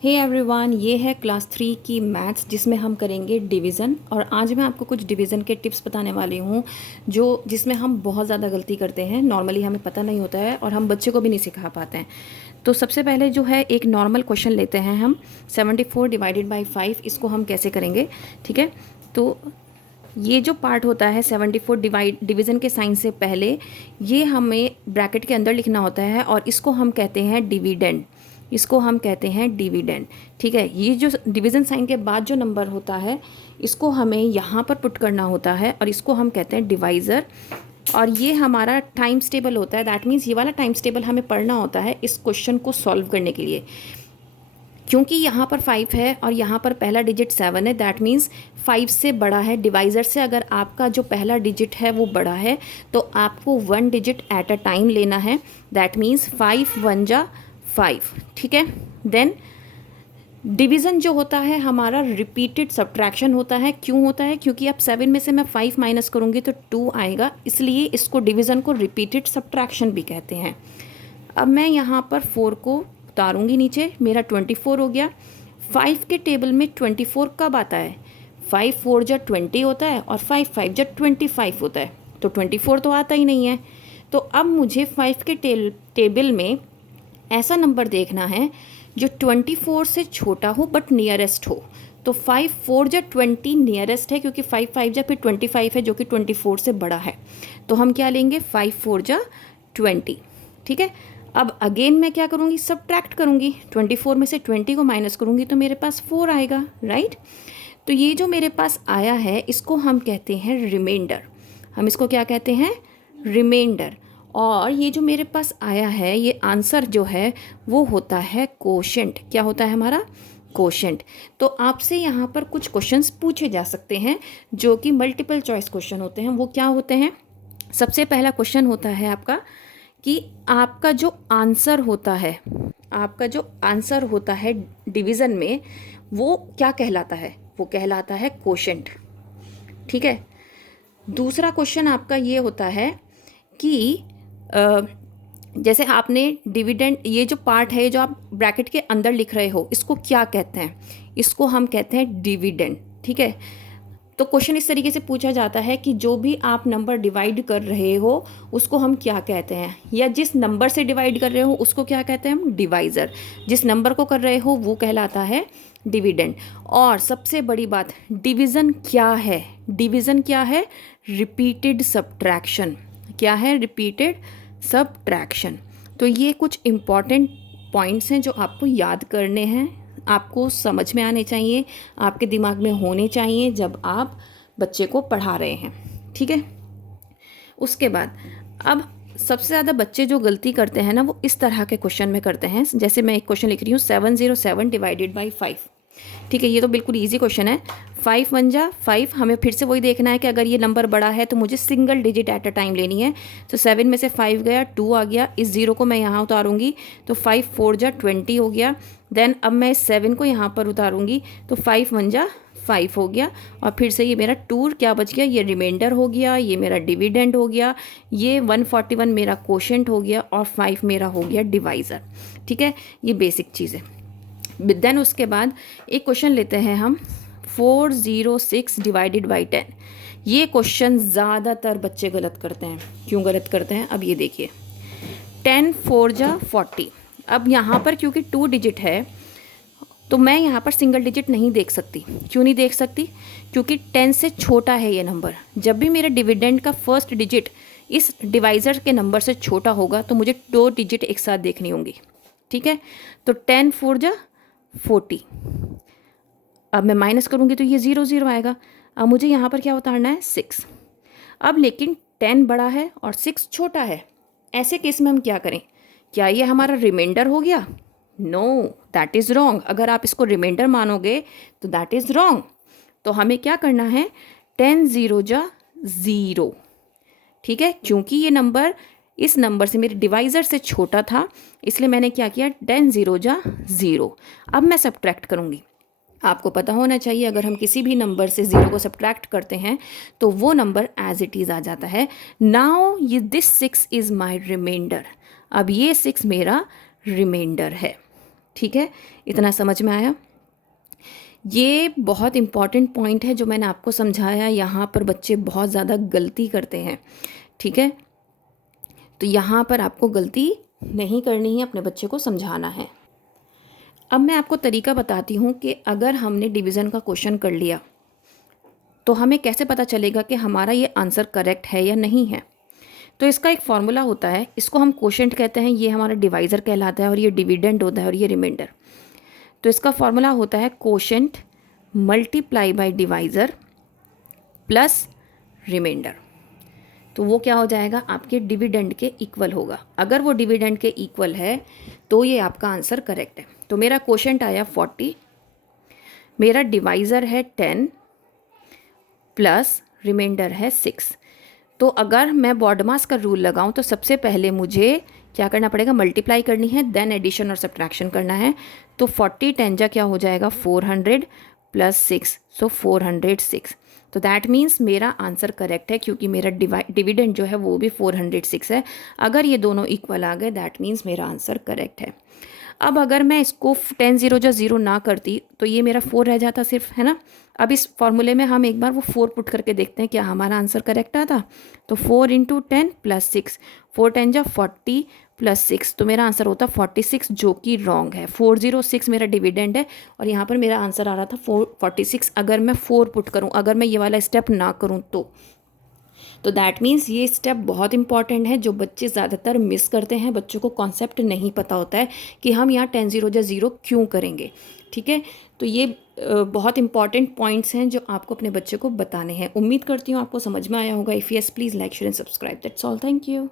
Hey everyone, ये है class 3 की मैथ्स जिसमें हम करेंगे डिवीज़न। और आज मैं आपको कुछ डिवीज़न के टिप्स बताने वाली हूँ जिसमें हम बहुत ज़्यादा गलती करते हैं। नॉर्मली हमें पता नहीं होता है और हम बच्चे को भी नहीं सिखा पाते हैं। तो सबसे पहले जो है एक नॉर्मल क्वेश्चन लेते हैं हम 74 डिवाइडेड बाई 5। इसको हम कैसे करेंगे, ठीक है। तो ये जो पार्ट होता है 74 डिवीज़न के साइन से पहले ये हमें ब्रैकेट के अंदर लिखना होता है और इसको हम कहते हैं डिविडेंड। इसको हम कहते हैं डिविडेंड, ठीक है। ये जो डिवीज़न साइन के बाद जो नंबर होता है इसको हमें यहाँ पर पुट करना होता है और इसको हम कहते हैं डिवाइज़र। और ये हमारा टाइम्स टेबल होता है। दैट मीन्स ये वाला टाइम्स टेबल हमें पढ़ना होता है इस क्वेश्चन को सॉल्व करने के लिए। क्योंकि यहाँ पर 5 है और यहाँ पर पहला डिजिट 7 है, दैट मीन्स 5 से बड़ा है। डिवाइज़र से अगर आपका जो पहला डिजिट है वो बड़ा है तो आपको 1 डिजिट एट अ टाइम लेना है। दैट मीन्स 5 1 जा 5, ठीक है। देन डिवीज़न जो होता है हमारा रिपीटेड सब्ट्रैक्शन होता है। क्यों होता है? क्योंकि अब 7 में से मैं 5 माइनस करूँगी तो 2 आएगा, इसलिए इसको डिवीज़न को रिपीटेड सब्ट्रैक्शन भी कहते हैं। अब मैं यहाँ पर 4 को उतारूँगी नीचे, मेरा 24 हो गया। 5 के टेबल में 24 कब आता है? 5 4 जा 20 होता है और 5 5 जा 25 होता है, तो 24 तो आता ही नहीं है। तो अब मुझे 5 के टेबल में ऐसा नंबर देखना है जो 24 से छोटा हो बट नियरेस्ट हो। तो 5 4 जा 20 नियरेस्ट है, क्योंकि 5 5 जा फिर 25 है जो कि 24 से बड़ा है। तो हम क्या लेंगे? 5 4 जा 20, ठीक है। अब अगेन मैं क्या करूँगी? सब्ट्रैक्ट करूँगी। 24 में से 20 को माइनस करूँगी तो मेरे पास 4 आएगा, राइट। तो ये जो मेरे पास आया है इसको हम कहते हैं रिमाइंडर। हम इसको क्या कहते हैं? रिमाइंडर। और ये जो मेरे पास आया है ये आंसर जो है वो होता है कोशेंट। क्या होता है हमारा? कोशेंट। तो आपसे यहाँ पर कुछ क्वेश्चंस पूछे जा सकते हैं जो कि मल्टीपल चॉइस क्वेश्चन होते हैं। वो क्या होते हैं? सबसे पहला क्वेश्चन होता है आपका कि आपका जो आंसर होता है, आपका जो आंसर होता है डिवीज़न में वो क्या कहलाता है? वो कहलाता है कोशेंट, ठीक है। दूसरा क्वेश्चन आपका ये होता है कि जैसे आपने डिविडेंड, ये जो पार्ट है जो आप ब्रैकेट के अंदर लिख रहे हो इसको क्या कहते हैं? इसको हम कहते हैं डिविडेंड, ठीक है। तो क्वेश्चन इस तरीके से पूछा जाता है कि जो भी आप नंबर डिवाइड कर रहे हो उसको हम क्या कहते हैं, या जिस नंबर से डिवाइड कर रहे हो उसको क्या कहते हैं हम? डिवाइज़र। जिस नंबर को कर रहे हो वो कहलाता है डिविडेंड। और सबसे बड़ी बात, डिवीज़न क्या है? डिवीज़न क्या है? Repeated subtraction. क्या है? Repeated subtraction. तो ये कुछ इम्पॉर्टेंट पॉइंट्स हैं जो आपको याद करने हैं, आपको समझ में आने चाहिए, आपके दिमाग में होने चाहिए जब आप बच्चे को पढ़ा रहे हैं, ठीक है। उसके बाद अब सबसे ज़्यादा बच्चे जो गलती करते हैं ना वो इस तरह के क्वेश्चन में करते हैं। जैसे मैं एक क्वेश्चन लिख रही हूँ 707 डिवाइडेड बाई 5, ठीक है। ये तो बिल्कुल इजी क्वेश्चन है। 5 1 जा 5। हमें फिर से वही देखना है कि अगर ये नंबर बड़ा है तो मुझे single digit at a time लेनी है। तो 7 में से 5 गया, 2 आ गया, इस 0 को मैं यहाँ उतारूँगी तो 5 4 जा 20 हो गया। देन अब मैं इस 7 को यहाँ पर उतारूँगी तो 5 1 जा 5 हो गया। और फिर से ये मेरा 2 क्या बच गया? ये रिमाइंडर हो गया, ये मेरा डिविडेंड हो गया, ये 141 मेरा कोशेंट हो गया और 5 मेरा हो गया डिवाइज़र, ठीक है। ये बेसिक चीज़ है। देन उसके बाद एक क्वेश्चन लेते हैं हम 406 डिवाइडेड बाई 10। ये क्वेश्चन ज़्यादातर बच्चे गलत करते हैं। क्यों गलत करते हैं? अब ये देखिए, 10 4 जा 40। अब यहाँ पर क्योंकि 2 डिजिट है तो मैं यहाँ पर सिंगल डिजिट नहीं देख सकती। क्यों नहीं देख सकती? क्योंकि 10 से छोटा है ये नंबर। जब भी मेरे डिविडेंड का फर्स्ट डिजिट इस डिवाइज़र के नंबर से छोटा होगा तो मुझे 2 डिजिट एक साथ देखनी होंगी, ठीक है। तो 10 4 जा 40। अब मैं माइनस करूँगी तो ये 0 0 आएगा। अब मुझे यहाँ पर क्या उतारना है? 6। अब लेकिन 10 बड़ा है और 6 छोटा है। ऐसे केस में हम क्या करें? क्या ये हमारा रिमाइंडर हो गया? No, that is wrong. अगर आप इसको रिमाइंडर मानोगे तो दैट इज़ रॉन्ग। तो हमें क्या करना है? 10 0 जा 0, ठीक है। क्योंकि ये नंबर इस नंबर से मेरे डिवाइज़र से छोटा था इसलिए मैंने क्या किया? 10 0 जा 0। अब मैं सब्ट्रैक्ट करूँगी। आपको पता होना चाहिए अगर हम किसी भी नंबर से 0 को सब्ट्रैक्ट करते हैं तो वो नंबर एज इट इज़ आ जाता है। नाउ ये दिस 6 इज़ माई रिमाइंडर। अब ये 6 मेरा रिमाइंडर है, ठीक है, इतना समझ में आया। ये बहुत इम्पॉर्टेंट पॉइंट है जो मैंने आपको समझाया, यहाँ पर बच्चे बहुत ज़्यादा गलती करते हैं। ठीक है, तो यहाँ पर आपको गलती नहीं करनी है, अपने बच्चे को समझाना है। अब मैं आपको तरीका बताती हूँ कि अगर हमने डिवीज़न का क्वेश्चन कर लिया तो हमें कैसे पता चलेगा कि हमारा ये आंसर करेक्ट है या नहीं है। तो इसका एक फॉर्मूला होता है, इसको हम क्वोशेंट कहते हैं, ये हमारा डिवाइज़र कहलाता है और ये डिविडेंड होता है और ये रिमाइंडर। तो इसका फॉर्मूला होता है quotient multiply by divisor plus remainder. तो वो क्या हो जाएगा, आपके डिविडेंड के इक्वल होगा। अगर वो डिविडेंड के इक्वल है तो ये आपका आंसर करेक्ट है। तो मेरा क्वोशेंट आया 40, मेरा डिवाइज़र है 10 प्लस रिमाइंडर है 6। तो अगर मैं बॉडमास का रूल लगाऊं तो सबसे पहले मुझे क्या करना पड़ेगा, मल्टीप्लाई करनी है, देन एडिशन और सब्ट्रैक्शन करना है। तो 40 10 क्या हो जाएगा 400 प्लस 6, सो 406। तो दैट मीन्स मेरा आंसर करेक्ट है, क्योंकि मेरा डिविडेंड जो है वो भी 406 है। अगर ये दोनों इक्वल आ गए दैट मीन्स मेरा आंसर करेक्ट है। अब अगर मैं इसको 10 0 या 0 ना करती तो ये मेरा 4 रह जाता सिर्फ, है ना। अब इस फॉर्मूले में हम एक बार वो 4 पुट करके देखते हैं क्या हमारा आंसर करेक्ट आता। तो 4 × 10 + 6, 4 10 जा 40 प्लस 6, तो मेरा आंसर होता 46, जो कि रॉन्ग है। 406 मेरा डिविडेंड है और यहाँ पर मेरा आंसर आ रहा था 46। अगर मैं 4 पुट करूँ, अगर मैं ये वाला स्टेप ना करूँ तो दैट मीन्स ये स्टेप बहुत इंपॉर्टेंट है, जो बच्चे ज़्यादातर मिस करते हैं। बच्चों को कॉन्सेप्ट नहीं पता होता है कि हम यहाँ 10 0 या 0 क्यों करेंगे। ठीक है, तो ये बहुत इंपॉर्टेंट पॉइंट्स हैं जो आपको अपने बच्चे को बताने हैं। उम्मीद करती हूँ आपको समझ में आया होगा। If yes please like share and subscribe. That's all, thank you.